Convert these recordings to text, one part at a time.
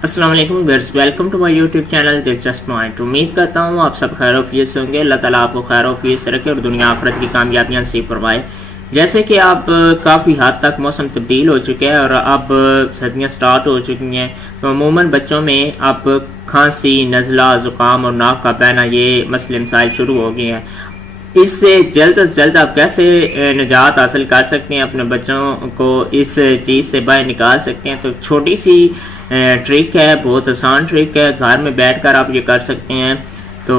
अस्सलाम वालेकुम viewers, welcome to my YouTube channel Dilchasp point. उम्मीद करता हूँ आप सब खैर वफियत से होंगे। अल्लाह ताला आपको खैर वफियत से रखे और दुनिया आखिरत की कामयाबियां नसीब फरमाए। जैसे कि आप काफ़ी हद तक मौसम तब्दील हो चुके हैं और अब सर्दियाँ स्टार्ट हो चुकी हैं, तो अमूमन बच्चों में अब खांसी, नज़ला, ज़ुकाम और नाक का बहना ये मसले मसाइल शुरू हो गए हैं। इससे जल्द से जल्द आप कैसे निजात हासिल कर सकते हैं, अपने बच्चों को इस चीज़ से बाहर निकाल सकते हैं। तो छोटी सी ट्रिक है, बहुत आसान ट्रिक है, घर में बैठकर आप ये कर सकते हैं। तो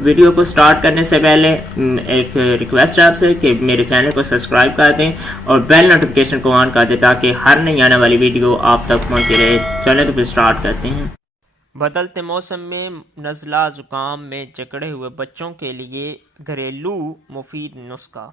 वीडियो को स्टार्ट करने से पहले एक रिक्वेस्ट है आपसे कि मेरे चैनल को सब्सक्राइब कर दें और बेल नोटिफिकेशन को ऑन कर दें ताकि हर नई आने वाली वीडियो आप तक पहुंचती रहे। चलें तो फिर स्टार्ट करते हैं। बदलते मौसम में नज़ला ज़ुकाम में जकड़े हुए बच्चों के लिए घरेलू मुफीद नुस्खा।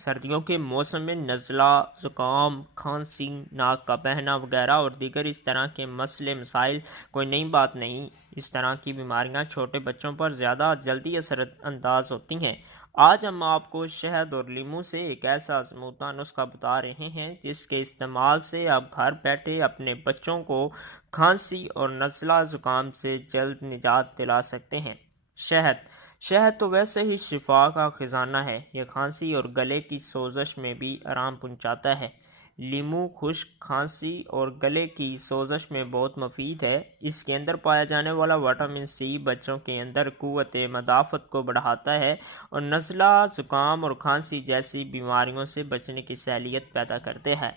सर्दियों के मौसम में नज़ला, ज़ुकाम, खांसी, नाक का बहना वगैरह और दीगर इस तरह के मसले मसाइल कोई नई बात नहीं। इस तरह की बीमारियां छोटे बच्चों पर ज़्यादा जल्दी असरअंदाज होती हैं। आज हम आपको शहद और लीमू से एक ऐसा आज़मूदा नुस्खा बता रहे हैं जिसके इस्तेमाल से आप घर बैठे अपने बच्चों को खांसी और नज़ला ज़ुकाम से जल्द निजात दिला सकते हैं। शहद शहद तो वैसे ही शिफा का ख़जाना है। यह खांसी और गले की सोजश में भी आराम पहुंचाता है। लीमू खुश्क खांसी और गले की सोजश में बहुत मुफीद है। इसके अंदर पाया जाने वाला विटामिन सी बच्चों के अंदर क़ुव्वत मदाफ़त को बढ़ाता है और नज़ला, ज़ुकाम और खांसी जैसी बीमारियों से बचने की सहूलियत पैदा करते हैं।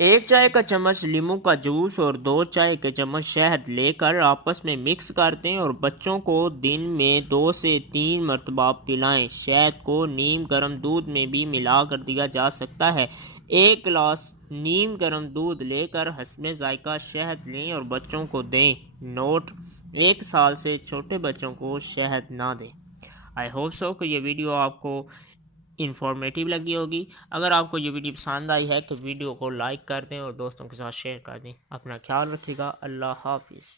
एक चाय का चम्मच लीमू का जूस और 2 चाय के चम्मच शहद लेकर आपस में मिक्स कर दें और बच्चों को दिन में 2 से 3 मरतबा पिलाएं। शहद को नीम गर्म दूध में भी मिला कर दिया जा सकता है। 1 गिलास नीम गर्म दूध लेकर हस्बे जायका शहद लें और बच्चों को दें। नोट: 1 साल से छोटे बच्चों को शहद ना दें। आई होप सो कि ये वीडियो आपको इंफॉर्मेटिव लगी होगी। अगर आपको ये वीडियो पसंद आई है तो वीडियो को लाइक कर दें और दोस्तों के साथ शेयर कर दें। अपना ख्याल रखिएगा। अल्लाह हाफिज़।